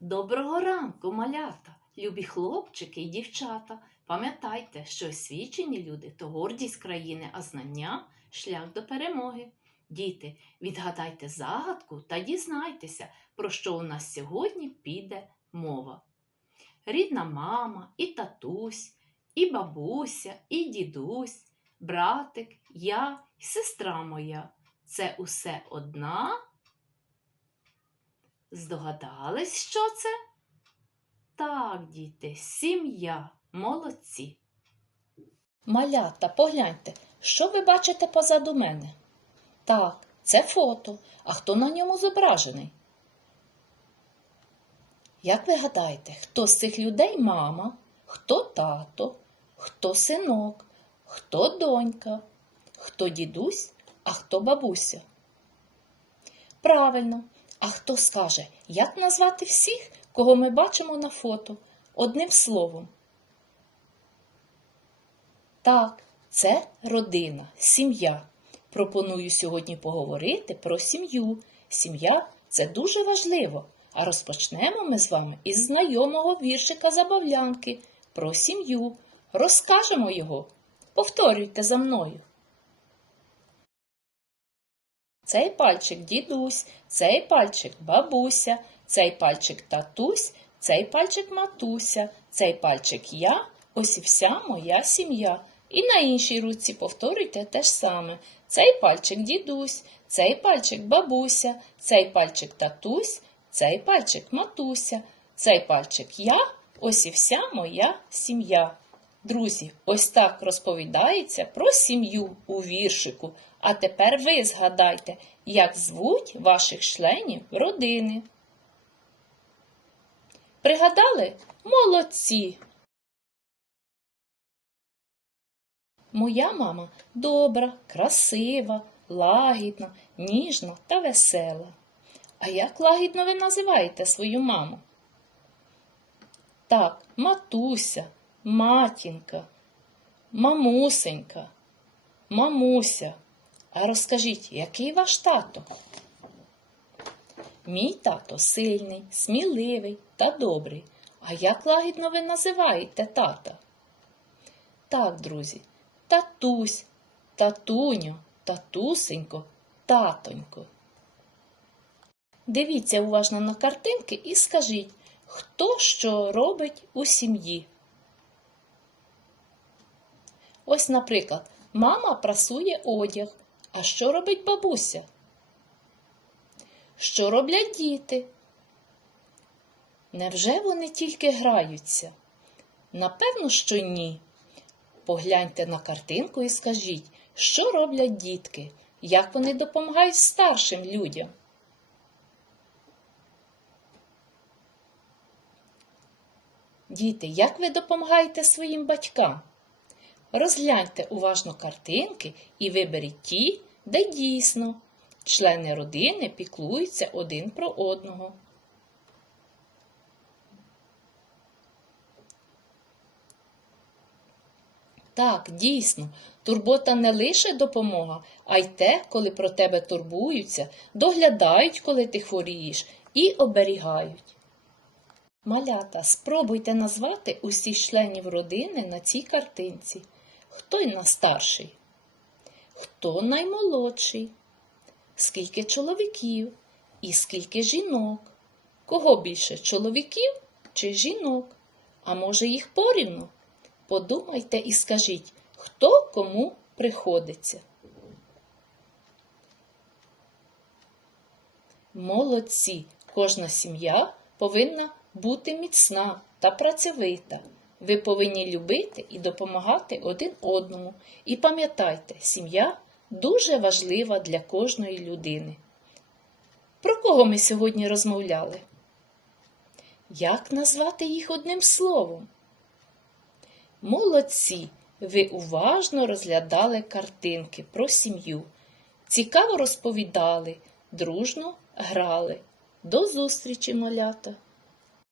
Доброго ранку, малята, любі хлопчики і дівчата. Пам'ятайте, що освічені люди то гордість країни, а знання шлях до перемоги. Діти, відгадайте загадку та дізнайтеся, про що у нас сьогодні піде мова. Рідна мама, і татусь, і бабуся, і дідусь, братик, я і сестра моя. Це усе одна. Здогадались, що це? Так, діти, сім'я, молодці. Малята, погляньте, що ви бачите позаду мене? Так, це фото. А хто на ньому зображений? Як ви гадаєте, хто з цих людей мама, хто тато, хто синок, хто донька, хто дідусь, а хто бабуся? Правильно, а хто скаже, як назвати всіх, кого ми бачимо на фото, одним словом? Так, це родина, сім'я. Пропоную сьогодні поговорити про сім'ю. Сім'я це дуже важливо. А розпочнемо ми з вами із знайомого віршика забавлянки про сім'ю. Розкажемо його. Повторюйте за мною. Цей пальчик дідусь, цей пальчик бабуся, цей пальчик татусь, цей пальчик матуся, цей пальчик я, ось і вся моя сім'я. І на іншій руці повторюйте те ж саме. Цей пальчик дідусь, цей пальчик бабуся, цей пальчик татусь, цей пальчик матуся, цей пальчик я, ось і вся моя сім'я. Друзі, ось так розповідається про сім'ю у віршику. А тепер ви згадайте, як звуть ваших членів родини. Пригадали? Молодці! Моя мама добра, красива, лагідна, ніжна та весела. А як лагідно ви називаєте свою маму? Так, матуся, матінка, мамусенька, мамуся. А розкажіть, який ваш тато? Мій тато сильний, сміливий та добрий. А як лагідно ви називаєте тата? Так, друзі, татусь, татуню, татусенько, татонько. Дивіться уважно на картинки і скажіть, хто що робить у сім'ї. Ось, наприклад, мама прасує одяг. А що робить бабуся? Що роблять діти? Невже вони тільки граються? Напевно, що ні. Погляньте на картинку і скажіть, що роблять дітки, як вони допомагають старшим людям. Діти, як ви допомагаєте своїм батькам? Розгляньте уважно картинки і виберіть ті, де дійсно члени родини піклуються один про одного. Так, дійсно, турбота не лише допомога, а й те, коли про тебе турбуються, доглядають, коли ти хворієш, і оберігають. Малята, спробуйте назвати усіх членів родини на цій картинці. Хто й найстарший? Хто наймолодший? Скільки чоловіків і скільки жінок? Кого більше чоловіків чи жінок? А може їх порівну? Подумайте і скажіть, хто кому приходиться. Молодці! Кожна сім'я повинна бути міцна та працьовита. Ви повинні любити і допомагати один одному. І пам'ятайте, сім'я дуже важлива для кожної людини. Про кого ми сьогодні розмовляли? Як назвати їх одним словом? Молодці! Ви уважно розглядали картинки про сім'ю. Цікаво розповідали, дружно грали. До зустрічі, малята!